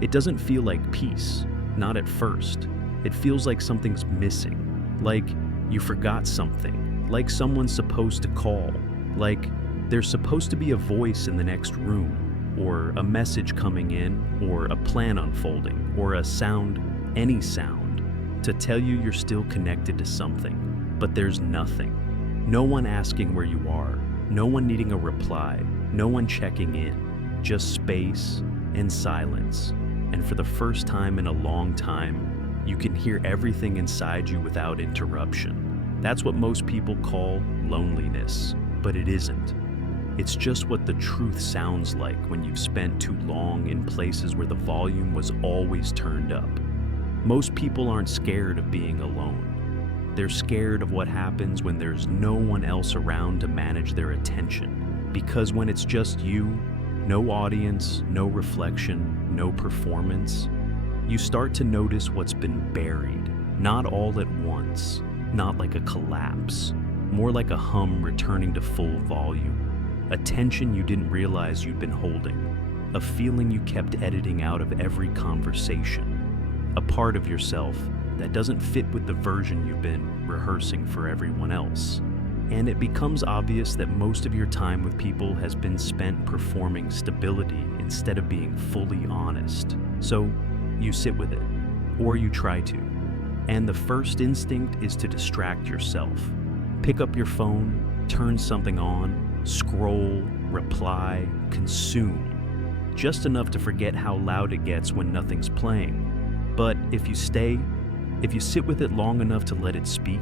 It doesn't feel like peace, not at first. It feels like something's missing, like you forgot something, like someone's supposed to call, like there's supposed to be a voice in the next room, or a message coming in, or a plan unfolding, or a sound, any sound, to tell you you're still connected to something, but there's nothing. No one asking where you are, no one needing a reply, no one checking in, just space and silence. And for the first time in a long time, you can hear everything inside you without interruption. That's what most people call loneliness, but it isn't. It's just what the truth sounds like when you've spent too long in places where the volume was always turned up. Most people aren't scared of being alone. They're scared of what happens when there's no one else around to manage their attention. Because when it's just you, no audience, no reflection, no performance, you start to notice what's been buried, not all at once, not like a collapse, more like a hum returning to full volume. A tension you didn't realize you'd been holding, a feeling you kept editing out of every conversation, a part of yourself that doesn't fit with the version you've been rehearsing for everyone else. And it becomes obvious that most of your time with people has been spent performing stability instead of being fully honest. So you sit with it, or you try to. And the first instinct is to distract yourself. Pick up your phone, turn something on, scroll, reply, consume. Just enough to forget how loud it gets when nothing's playing. But if you sit with it long enough to let it speak,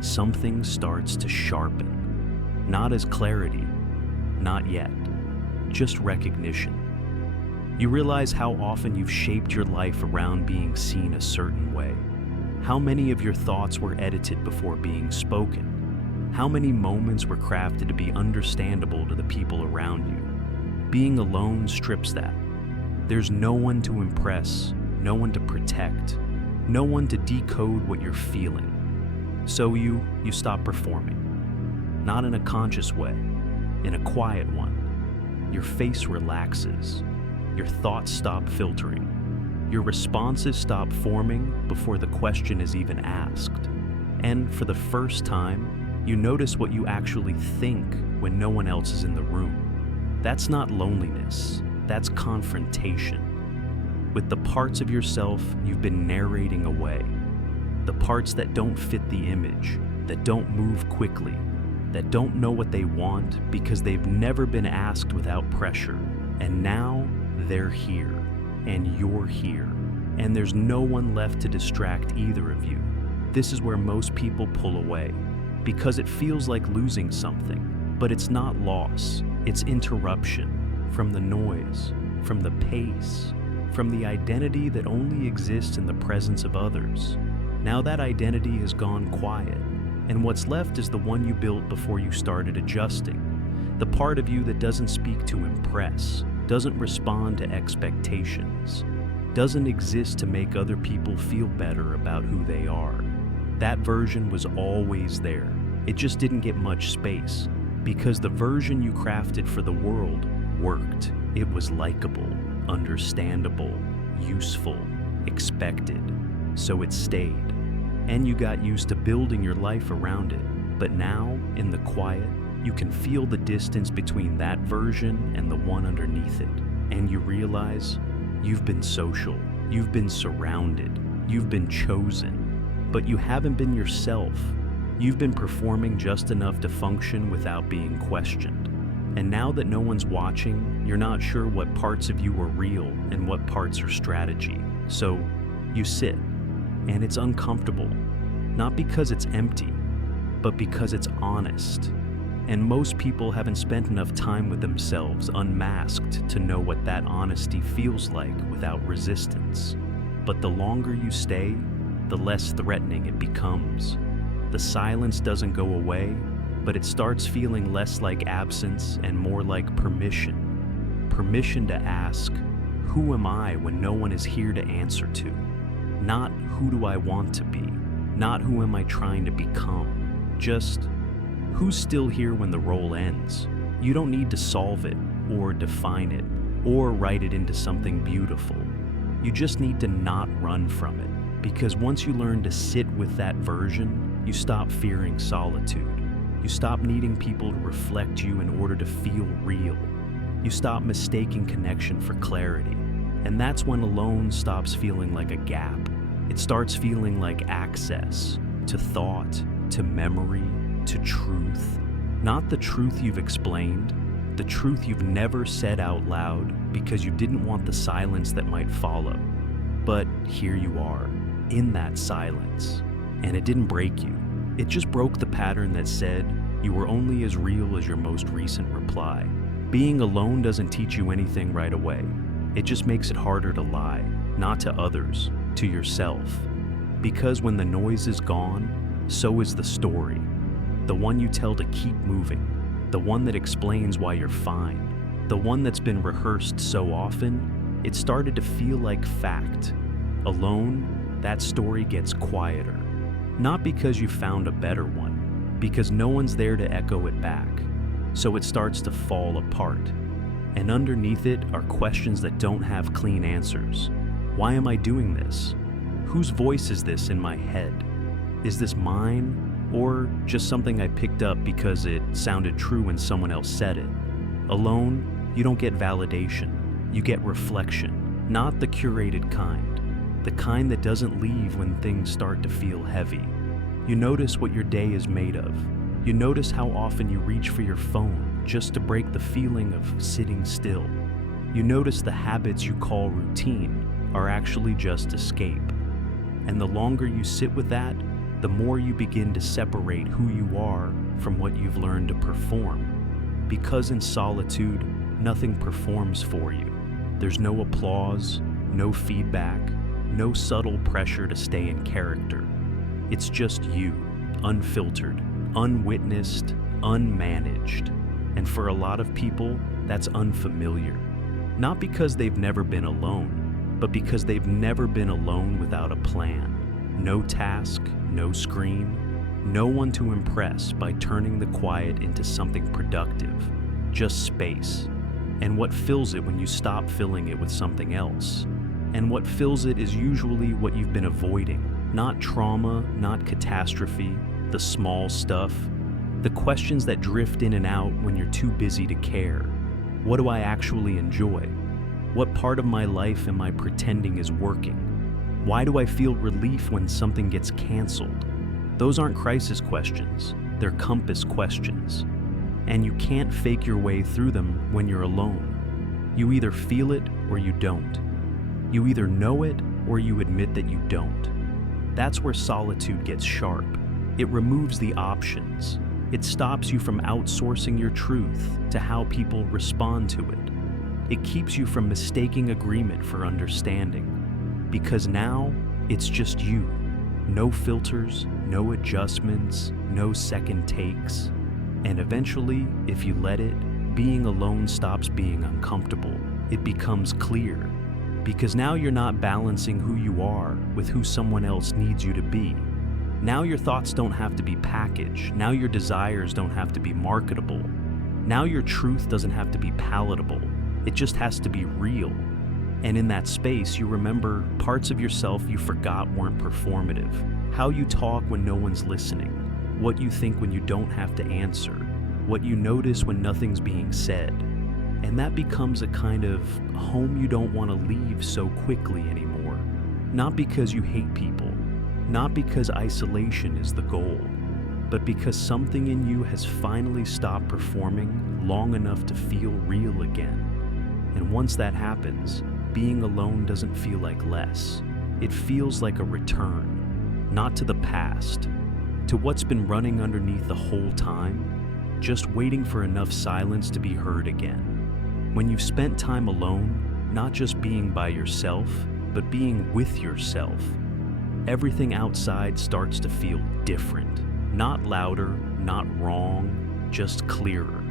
something starts to sharpen. Not as clarity, not yet, just recognition. You realize how often you've shaped your life around being seen a certain way. How many of your thoughts were edited before being spoken? How many moments were crafted to be understandable to the people around you? Being alone strips that. There's no one to impress, no one to protect, no one to decode what you're feeling. So you stop performing. Not in a conscious way, in a quiet one. Your face relaxes. Your thoughts stop filtering. Your responses stop forming before the question is even asked. And for the first time, you notice what you actually think when no one else is in the room. That's not loneliness, that's confrontation. With the parts of yourself you've been narrating away. The parts that don't fit the image, that don't move quickly, that don't know what they want because they've never been asked without pressure. And now they're here, and you're here, and there's no one left to distract either of you. This is where most people pull away. Because it feels like losing something, but it's not loss, it's interruption from the noise, from the pace, from the identity that only exists in the presence of others. Now that identity has gone quiet, and what's left is the one you built before you started adjusting. The part of you that doesn't speak to impress, doesn't respond to expectations, doesn't exist to make other people feel better about who they are. That version was always there. It just didn't get much space because the version you crafted for the world worked. It was likable, understandable, useful, expected. So it stayed. And you got used to building your life around it. But now, in the quiet, you can feel the distance between that version and the one underneath it. And you realize you've been social, you've been surrounded, you've been chosen. But you haven't been yourself. You've been performing just enough to function without being questioned. And now that no one's watching, you're not sure what parts of you are real and what parts are strategy. So you sit, and it's uncomfortable. Not because it's empty, but because it's honest. And most people haven't spent enough time with themselves unmasked to know what that honesty feels like without resistance. But the longer you stay, the less threatening it becomes. The silence doesn't go away, but it starts feeling less like absence and more like permission. Permission to ask, who am I when no one is here to answer to? Not who do I want to be? Not who am I trying to become? Just who's still here when the role ends? You don't need to solve it, or define it, or write it into something beautiful. You just need to not run from it, because once you learn to sit with that version, you stop fearing solitude. You stop needing people to reflect you in order to feel real. You stop mistaking connection for clarity. And that's when alone stops feeling like a gap. It starts feeling like access to thought, to memory, to truth. Not the truth you've explained, the truth you've never said out loud because you didn't want the silence that might follow. But here you are, in that silence. And it didn't break you. It just broke the pattern that said you were only as real as your most recent reply. Being alone doesn't teach you anything right away. It just makes it harder to lie, not to others, to yourself. Because when the noise is gone, so is the story. The one you tell to keep moving. The one that explains why you're fine. The one that's been rehearsed so often, it started to feel like fact. Alone, that story gets quieter. Not because you found a better one, because no one's there to echo it back. So it starts to fall apart. And underneath it are questions that don't have clean answers. Why am I doing this? Whose voice is this in my head? Is this mine? Or just something I picked up because it sounded true when someone else said it? Alone, you don't get validation. You get reflection, not the curated kind. The kind that doesn't leave when things start to feel heavy. You notice what your day is made of. You notice how often you reach for your phone just to break the feeling of sitting still. You notice the habits you call routine are actually just escape. And the longer you sit with that, the more you begin to separate who you are from what you've learned to perform. Because in solitude, nothing performs for you. There's no applause, no feedback, no subtle pressure to stay in character. It's just you, unfiltered, unwitnessed, unmanaged. And for a lot of people, that's unfamiliar. Not because they've never been alone, but because they've never been alone without a plan. No task, no screen, no one to impress by turning the quiet into something productive. Just space. And what fills it when you stop filling it with something else? And what fills it is usually what you've been avoiding. Not trauma, not catastrophe, the small stuff. The questions that drift in and out when you're too busy to care. What do I actually enjoy? What part of my life am I pretending is working? Why do I feel relief when something gets canceled? Those aren't crisis questions, they're compass questions. And you can't fake your way through them when you're alone. You either feel it or you don't. You either know it or you admit that you don't. That's where solitude gets sharp. It removes the options. It stops you from outsourcing your truth to how people respond to it. It keeps you from mistaking agreement for understanding. Because now, it's just you. No filters, no adjustments, no second takes. And eventually, if you let it, being alone stops being uncomfortable. It becomes clear. Because now you're not balancing who you are with who someone else needs you to be. Now your thoughts don't have to be packaged. Now your desires don't have to be marketable. Now your truth doesn't have to be palatable. It just has to be real. And in that space, you remember parts of yourself you forgot weren't performative. How you talk when no one's listening. What you think when you don't have to answer. What you notice when nothing's being said. And that becomes a kind of home you don't want to leave so quickly anymore. Not because you hate people. Not because isolation is the goal. But because something in you has finally stopped performing long enough to feel real again. And once that happens, being alone doesn't feel like less. It feels like a return, not to the past, to what's been running underneath the whole time, just waiting for enough silence to be heard again. When you've spent time alone, not just being by yourself, but being with yourself, everything outside starts to feel different. Not louder, not wrong, just clearer.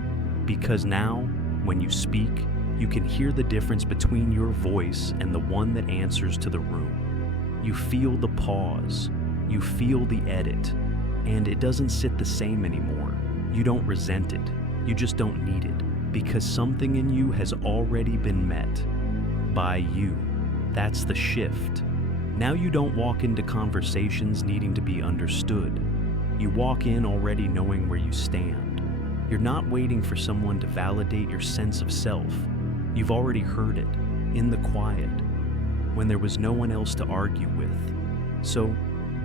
Because now, when you speak, you can hear the difference between your voice and the one that answers to the room. You feel the pause, you feel the edit, and it doesn't sit the same anymore. You don't resent it, you just don't need it, because something in you has already been met by you. That's the shift. Now you don't walk into conversations needing to be understood. You walk in already knowing where you stand. You're not waiting for someone to validate your sense of self. You've already heard it, in the quiet, when there was no one else to argue with. So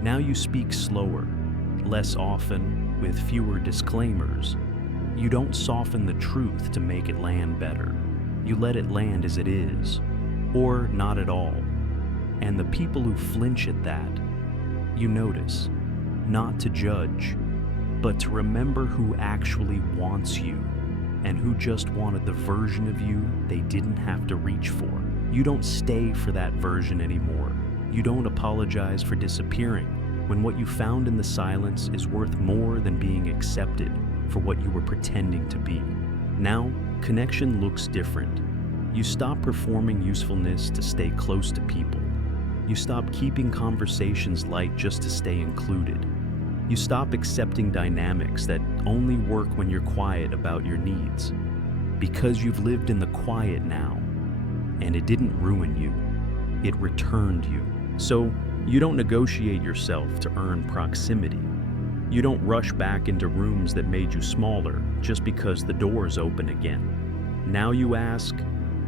now you speak slower, less often, with fewer disclaimers. You don't soften the truth to make it land better. You let it land as it is, or not at all. And the people who flinch at that, you notice, not to judge, but to remember who actually wants you and who just wanted the version of you they didn't have to reach for. You don't stay for that version anymore. You don't apologize for disappearing when what you found in the silence is worth more than being accepted for what you were pretending to be. Now, connection looks different. You stop performing usefulness to stay close to people. You stop keeping conversations light just to stay included. You stop accepting dynamics that only work when you're quiet about your needs. Because you've lived in the quiet now, and it didn't ruin you, it returned you. So, you don't negotiate yourself to earn proximity. You don't rush back into rooms that made you smaller just because the door's open again. Now you ask,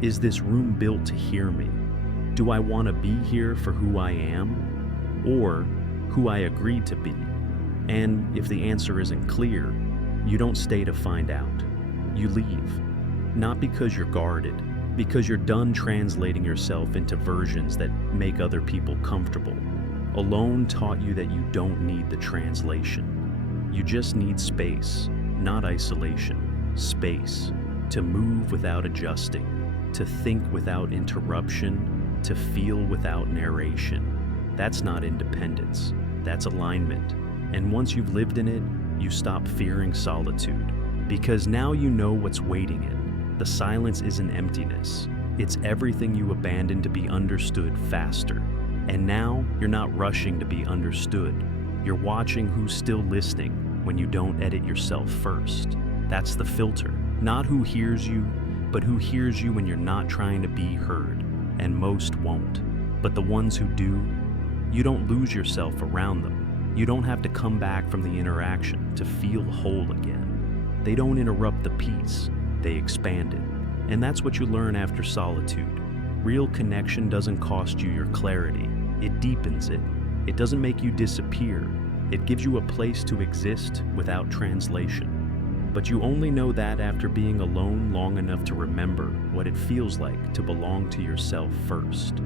is this room built to hear me? Do I want to be here for who I am, or who I agreed to be? And if the answer isn't clear, you don't stay to find out. You leave, not because you're guarded, because you're done translating yourself into versions that make other people comfortable. Alone taught you that you don't need the translation. You just need space, not isolation. Space to move without adjusting, to think without interruption, to feel without narration. That's not independence, that's alignment. And once you've lived in it, you stop fearing solitude. Because now you know what's waiting in. The silence isn't emptiness. It's everything you abandoned to be understood faster. And now you're not rushing to be understood. You're watching who's still listening when you don't edit yourself first. That's the filter. Not who hears you, but who hears you when you're not trying to be heard. And most won't. But the ones who do, you don't lose yourself around them. You don't have to come back from the interaction to feel whole again. They don't interrupt the peace, they expand it. And that's what you learn after solitude. Real connection doesn't cost you your clarity, it deepens it. It doesn't make you disappear, it gives you a place to exist without translation. But you only know that after being alone long enough to remember what it feels like to belong to yourself first.